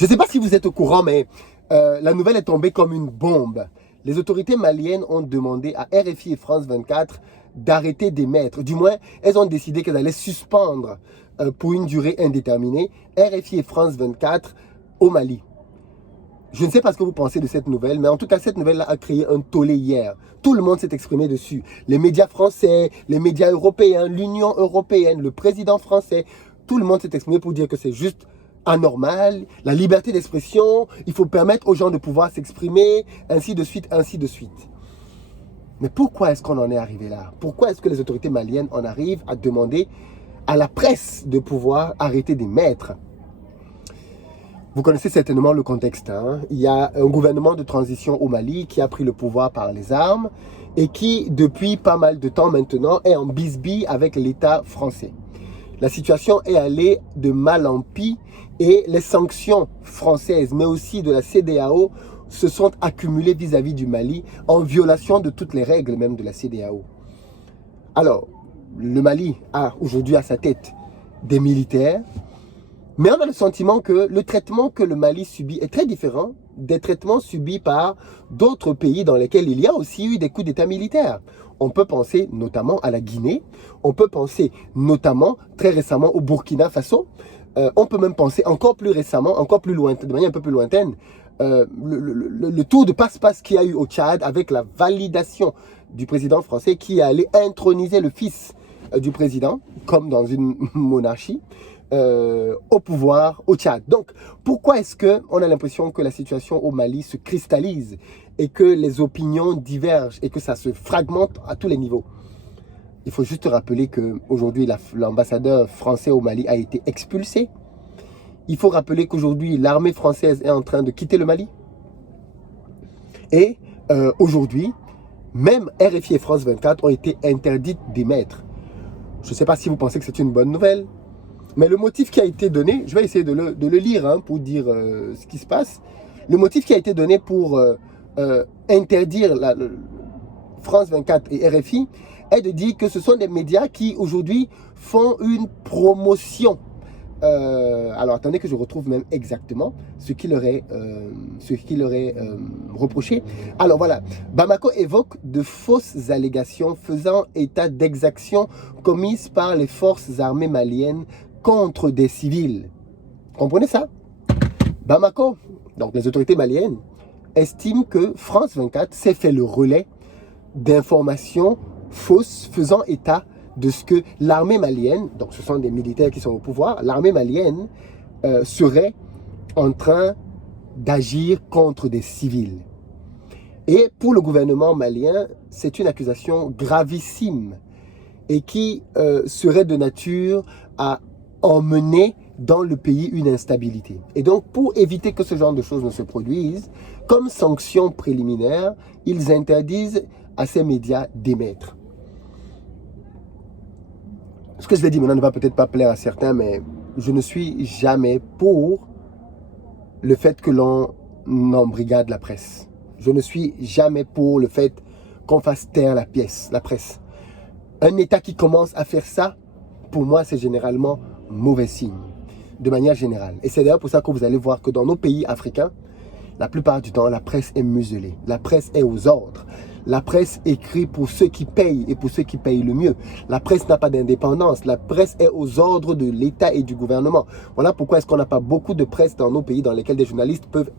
Je ne sais pas si vous êtes au courant, mais la nouvelle est tombée comme une bombe. Les autorités maliennes ont demandé à RFI et France 24 d'arrêter d'émettre. Du moins, elles ont décidé qu'elles allaient suspendre pour une durée indéterminée RFI et France 24 au Mali. Je ne sais pas ce que vous pensez de cette nouvelle, mais en tout cas, cette nouvelle-là a créé un tollé hier. Tout le monde s'est exprimé dessus. Les médias français, les médias européens, l'Union européenne, le président français, tout le monde s'est exprimé pour dire que c'est juste anormal, la liberté d'expression, il faut permettre aux gens de pouvoir s'exprimer, ainsi de suite, ainsi de suite. Mais pourquoi est-ce qu'on en est arrivé là? Pourquoi est-ce que les autorités maliennes en arrivent à demander à la presse de pouvoir arrêter d'émettre? Vous connaissez certainement le contexte. Hein? Il y a un gouvernement de transition au Mali qui a pris le pouvoir par les armes et qui, depuis pas mal de temps maintenant, est en bisbille avec l'État français. La situation est allée de mal en pis et les sanctions françaises, mais aussi de la CEDEAO, se sont accumulées vis-à-vis du Mali en violation de toutes les règles même de la CEDEAO. Alors, le Mali a aujourd'hui à sa tête des militaires, mais on a le sentiment que le traitement que le Mali subit est très différent des traitements subis par d'autres pays dans lesquels il y a aussi eu des coups d'État militaires. On peut penser notamment à la Guinée, on peut penser notamment très récemment au Burkina Faso, on peut même penser encore plus récemment, encore plus lointaine, de manière un peu plus lointaine, le tour de passe-passe qu'il y a eu au Tchad avec la validation du président français qui est allé introniser le fils du président, comme dans une monarchie, au pouvoir au Tchad. Donc, pourquoi est-ce qu'on a l'impression que la situation au Mali se cristallise et que les opinions divergent et que ça se fragmente à tous les niveaux? Il faut juste rappeler qu'aujourd'hui, l'ambassadeur français au Mali a été expulsé. Il faut rappeler qu'aujourd'hui, l'armée française est en train de quitter le Mali. Et aujourd'hui, même RFI et France 24 ont été interdites d'émettre. Je ne sais pas si vous pensez que c'est une bonne nouvelle, mais le motif qui a été donné, je vais essayer de le lire hein, pour dire ce qui se passe. Le motif qui a été donné pour interdire France 24 et RFI est de dire que ce sont des médias qui aujourd'hui font une promotion. Alors attendez que je retrouve même exactement ce qui leur est reproché. Alors voilà, Bamako évoque de fausses allégations faisant état d'exactions commises par les forces armées maliennes contre des civils. Comprenez ça? Bamako, donc les autorités maliennes, estiment que France 24 s'est fait le relais d'informations fausses faisant état de ce que l'armée malienne, donc ce sont des militaires qui sont au pouvoir, l'armée malienne serait en train d'agir contre des civils. Et pour le gouvernement malien, c'est une accusation gravissime et qui serait de nature à emmener dans le pays une instabilité. Et donc, pour éviter que ce genre de choses ne se produisent, comme sanction préliminaire, ils interdisent à ces médias d'émettre. Ce que je vais dire maintenant ne va peut-être pas plaire à certains, mais je ne suis jamais pour le fait que l'on embrigade la presse. Je ne suis jamais pour le fait qu'on fasse taire la presse. Un État qui commence à faire ça, pour moi, c'est généralement mauvais signe, de manière générale. Et c'est d'ailleurs pour ça que vous allez voir que dans nos pays africains, la plupart du temps, la presse est muselée. La presse est aux ordres. La presse écrit pour ceux qui payent et pour ceux qui payent le mieux. La presse n'a pas d'indépendance. La presse est aux ordres de l'État et du gouvernement. Voilà pourquoi est-ce qu'on n'a pas beaucoup de presse dans nos pays dans lesquels des journalistes peuvent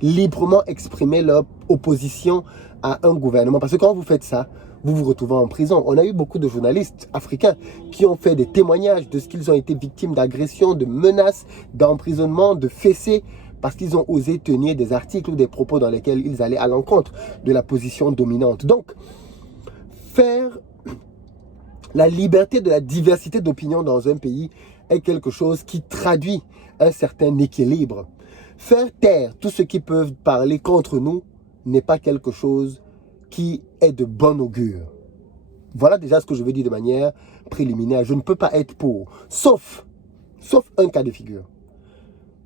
librement exprimer leur opposition à un gouvernement. Parce que quand vous faites ça, vous vous retrouvez en prison. On a eu beaucoup de journalistes africains qui ont fait des témoignages de ce qu'ils ont été victimes d'agressions, de menaces, d'emprisonnement, de fessées, parce qu'ils ont osé tenir des articles ou des propos dans lesquels ils allaient à l'encontre de la position dominante. Donc, faire la liberté de la diversité d'opinion dans un pays est quelque chose qui traduit un certain équilibre. Faire taire tous ceux qui peuvent parler contre nous n'est pas quelque chose qui est de bon augure. Voilà déjà ce que je veux dire de manière préliminaire. Je ne peux pas être pour, sauf un cas de figure.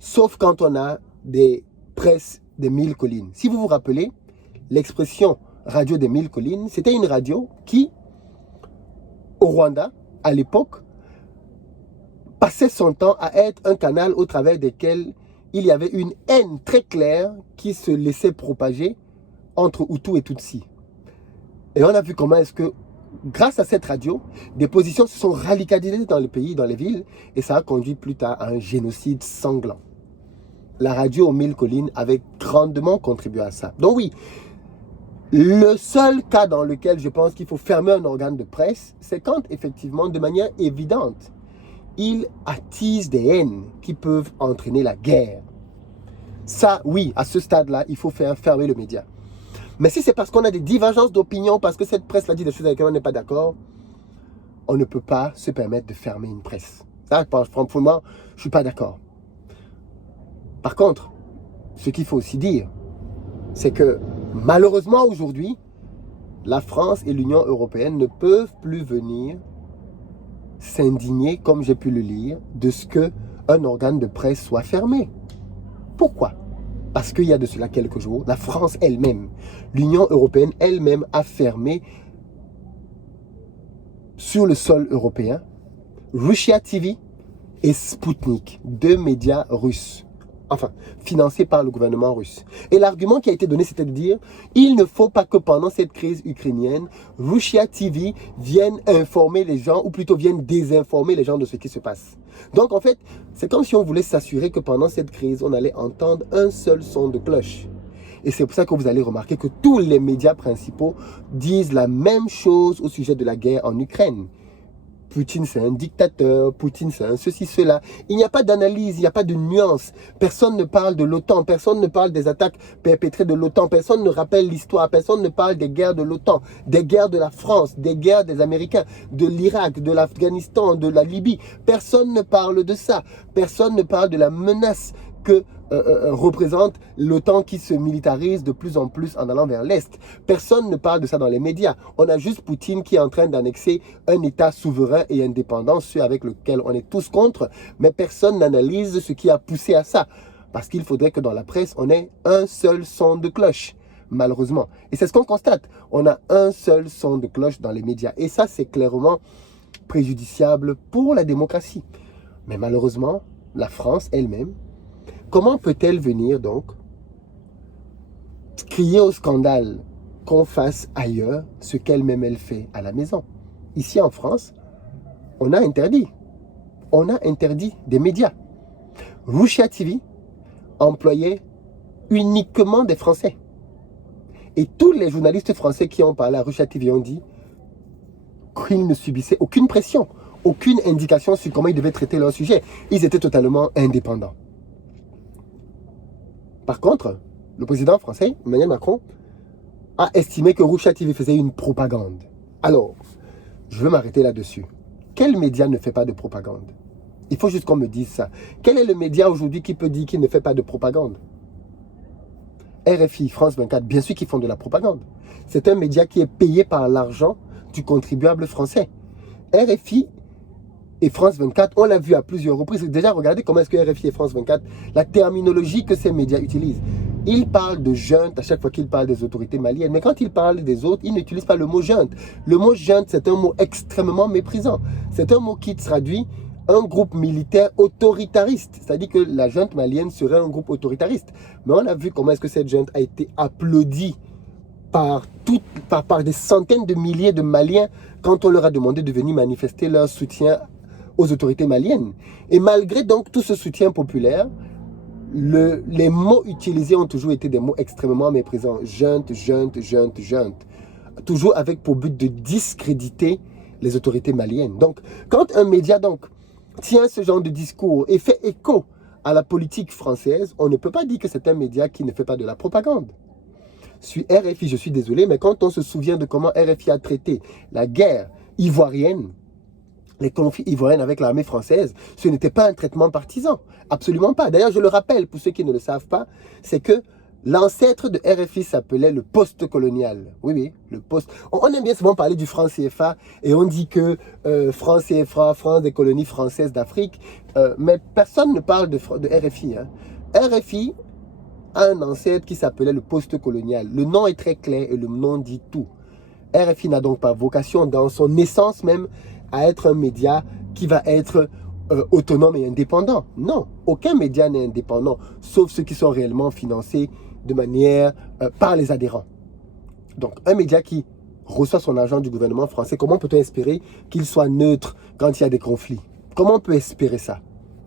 Sauf quand on a des presses des 1000 collines. Si vous vous rappelez, l'expression radio des 1000 collines, c'était une radio qui, au Rwanda, à l'époque, passait son temps à être un canal au travers desquels il y avait une haine très claire qui se laissait propager entre Hutus et Tutsis. Et on a vu comment est-ce que, grâce à cette radio, des positions se sont radicalisées dans le pays, dans les villes, et ça a conduit plus tard à un génocide sanglant. La radio aux 1000 collines avait grandement contribué à ça. Donc oui, le seul cas dans lequel je pense qu'il faut fermer un organe de presse, c'est quand effectivement, de manière évidente, il attise des haines qui peuvent entraîner la guerre. Ça, oui, à ce stade-là, il faut faire fermer le média. Mais si c'est parce qu'on a des divergences d'opinion, parce que cette presse-là dit des choses avec lesquelles on n'est pas d'accord, on ne peut pas se permettre de fermer une presse. Ça, franchement, je ne suis pas d'accord. Par contre, ce qu'il faut aussi dire, c'est que malheureusement aujourd'hui, la France et l'Union européenne ne peuvent plus venir s'indigner, comme j'ai pu le lire, de ce qu'un organe de presse soit fermé. Pourquoi ? Parce qu'il y a de cela quelques jours, la France elle-même, l'Union européenne elle-même a fermé sur le sol européen Russia TV et Sputnik, 2 médias russes, enfin, financés par le gouvernement russe. Et l'argument qui a été donné, c'était de dire, il ne faut pas que pendant cette crise ukrainienne, Russia TV vienne informer les gens, ou plutôt vienne désinformer les gens de ce qui se passe. Donc en fait, c'est comme si on voulait s'assurer que pendant cette crise, on allait entendre un seul son de cloche. Et c'est pour ça que vous allez remarquer que tous les médias principaux disent la même chose au sujet de la guerre en Ukraine. Poutine c'est un dictateur, Poutine c'est un ceci, cela. Il n'y a pas d'analyse, il n'y a pas de nuance. Personne ne parle de l'OTAN, personne ne parle des attaques perpétrées de l'OTAN, personne ne rappelle l'histoire, personne ne parle des guerres de l'OTAN, des guerres de la France, des guerres des Américains, de l'Irak, de l'Afghanistan, de la Libye. Personne ne parle de ça. Personne ne parle de la menace que représente l'OTAN qui se militarise de plus en plus en allant vers l'Est. Personne ne parle de ça dans les médias. On a juste Poutine qui est en train d'annexer un État souverain et indépendant, ce avec lequel on est tous contre, mais personne n'analyse ce qui a poussé à ça. Parce qu'il faudrait que dans la presse, on ait un seul son de cloche, malheureusement. Et c'est ce qu'on constate. On a un seul son de cloche dans les médias. Et ça, c'est clairement préjudiciable pour la démocratie. Mais malheureusement, la France elle-même, comment peut-elle venir donc crier au scandale qu'on fasse ailleurs ce qu'elle-même elle fait à la maison? Ici en France, on a interdit des médias. Russia TV employait uniquement des Français. Et tous les journalistes français qui ont parlé à Russia TV ont dit qu'ils ne subissaient aucune pression, aucune indication sur comment ils devaient traiter leur sujet. Ils étaient totalement indépendants. Par contre, le président français, Emmanuel Macron, a estimé que Russia TV faisait une propagande. Alors, je veux m'arrêter là-dessus. Quel média ne fait pas de propagande? Il faut juste qu'on me dise ça. Quel est le média aujourd'hui qui peut dire qu'il ne fait pas de propagande? RFI, France 24, bien sûr qu'ils font de la propagande. C'est un média qui est payé par l'argent du contribuable français. RFI et France 24, on l'a vu à plusieurs reprises. Déjà, regardez comment est-ce que RFI et France 24, la terminologie que ces médias utilisent. Ils parlent de junte à chaque fois qu'ils parlent des autorités maliennes. Mais quand ils parlent des autres, ils n'utilisent pas le mot junte. Le mot junte, c'est un mot extrêmement méprisant. C'est un mot qui traduit un groupe militaire autoritariste. C'est-à-dire que la junte malienne serait un groupe autoritariste. Mais on a vu comment est-ce que cette junte a été applaudie par des centaines de milliers de Maliens quand on leur a demandé de venir manifester leur soutien aux autorités maliennes. Et malgré donc tout ce soutien populaire, les mots utilisés ont toujours été des mots extrêmement méprisants. Junte, junte, junte, junte. Toujours avec pour but de discréditer les autorités maliennes. Donc, quand un média donc tient ce genre de discours et fait écho à la politique française, on ne peut pas dire que c'est un média qui ne fait pas de la propagande. Sur RFI, je suis désolé, mais quand on se souvient de comment RFI a traité la guerre ivoirienne, les conflits ivoiriens avec l'armée française, ce n'était pas un traitement partisan. Absolument pas. D'ailleurs, je le rappelle, pour ceux qui ne le savent pas, c'est que l'ancêtre de RFI s'appelait le post-colonial. Oui, oui, le post. On aime bien souvent parler du franc CFA et on dit que franc CFA, France des colonies françaises d'Afrique, mais personne ne parle de RFI. Hein. RFI a un ancêtre qui s'appelait le post-colonial. Le nom est très clair et le nom dit tout. RFI n'a donc pas vocation dans son essence même à être un média qui va être autonome et indépendant. Non, aucun média n'est indépendant, sauf ceux qui sont réellement financés de manière par les adhérents. Donc, un média qui reçoit son argent du gouvernement français, comment peut-on espérer qu'il soit neutre quand il y a des conflits? Comment on peut espérer ça?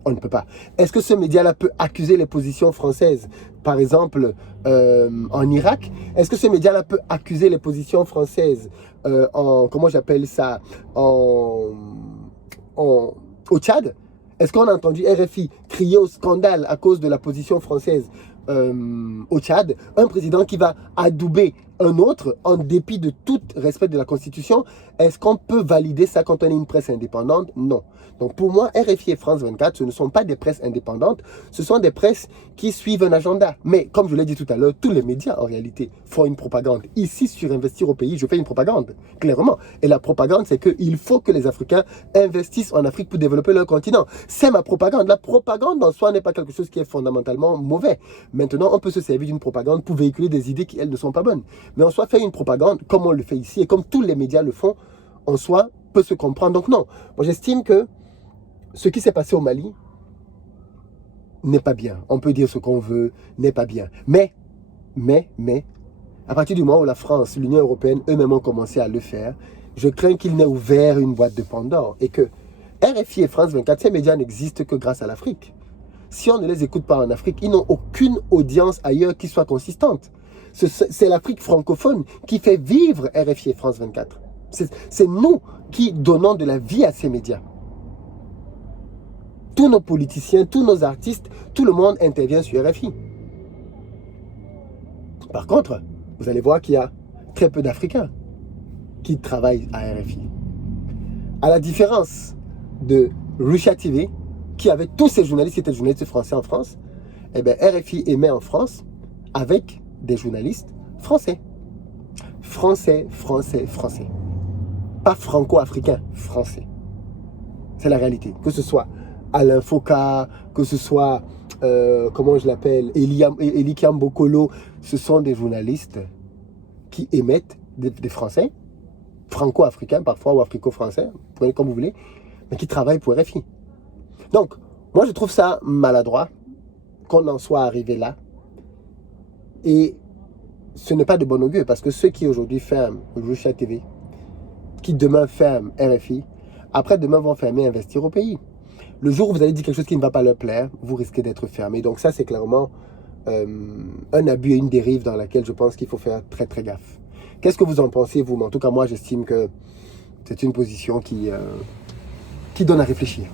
On ne peut pas. Est-ce que ce média-là peut accuser les positions françaises, par exemple en Irak? Est-ce que ce média-là peut accuser les positions françaises comment j'appelle ça, au Tchad? Est-ce qu'on a entendu RFI crier au scandale à cause de la position française au Tchad? Un président qui va adouber un autre en dépit de tout respect de la Constitution. Est-ce qu'on peut valider ça quand on est une presse indépendante? Non. Donc pour moi, RFI et France 24, ce ne sont pas des presses indépendantes, ce sont des presses qui suivent un agenda. Mais comme je l'ai dit tout à l'heure, tous les médias en réalité font une propagande. Ici, sur Investir au pays, je fais une propagande, clairement. Et la propagande, c'est qu'il faut que les Africains investissent en Afrique pour développer leur continent. C'est ma propagande. La propagande en soi n'est pas quelque chose qui est fondamentalement mauvais. Maintenant, on peut se servir d'une propagande pour véhiculer des idées qui, elles, ne sont pas bonnes. Mais en soi, faire une propagande, comme on le fait ici, et comme tous les médias le font, en soi, peut se comprendre. Donc non, moi j'estime que ce qui s'est passé au Mali n'est pas bien. On peut dire ce qu'on veut, n'est pas bien. Mais, à partir du moment où la France, l'Union européenne, eux-mêmes ont commencé à le faire, je crains qu'il n'ait ouvert une boîte de Pandore et que RFI et France 24, ces médias n'existent que grâce à l'Afrique. Si on ne les écoute pas en Afrique, ils n'ont aucune audience ailleurs qui soit consistante. C'est l'Afrique francophone qui fait vivre RFI et France 24. C'est nous qui donnons de la vie à ces médias. Tous nos politiciens, tous nos artistes, tout le monde intervient sur RFI. Par contre, vous allez voir qu'il y a très peu d'Africains qui travaillent à RFI. À la différence de Russia TV, qui avait tous ses journalistes qui étaient journalistes français en France, eh bien RFI émet en France avec des journalistes français. Français. Pas franco-africains, français. C'est la réalité. Que ce soit Alain Foka, que ce soit, comment je l'appelle, Elikiam Bokolo, ce sont des journalistes qui émettent des Français, franco-africains parfois, ou africo-français, prenez comme vous voulez, mais qui travaillent pour RFI. Donc, moi je trouve ça maladroit qu'on en soit arrivé là. Et ce n'est pas de bon augure, parce que ceux qui aujourd'hui ferment Russia TV, qui demain ferment RFI, après demain vont fermer Investir au pays. Le jour où vous allez dire quelque chose qui ne va pas leur plaire, vous risquez d'être fermé. Donc ça, c'est clairement un abus et une dérive dans laquelle je pense qu'il faut faire très très gaffe. Qu'est-ce que vous en pensez, vous? En tout cas, moi, j'estime que c'est une position qui donne à réfléchir.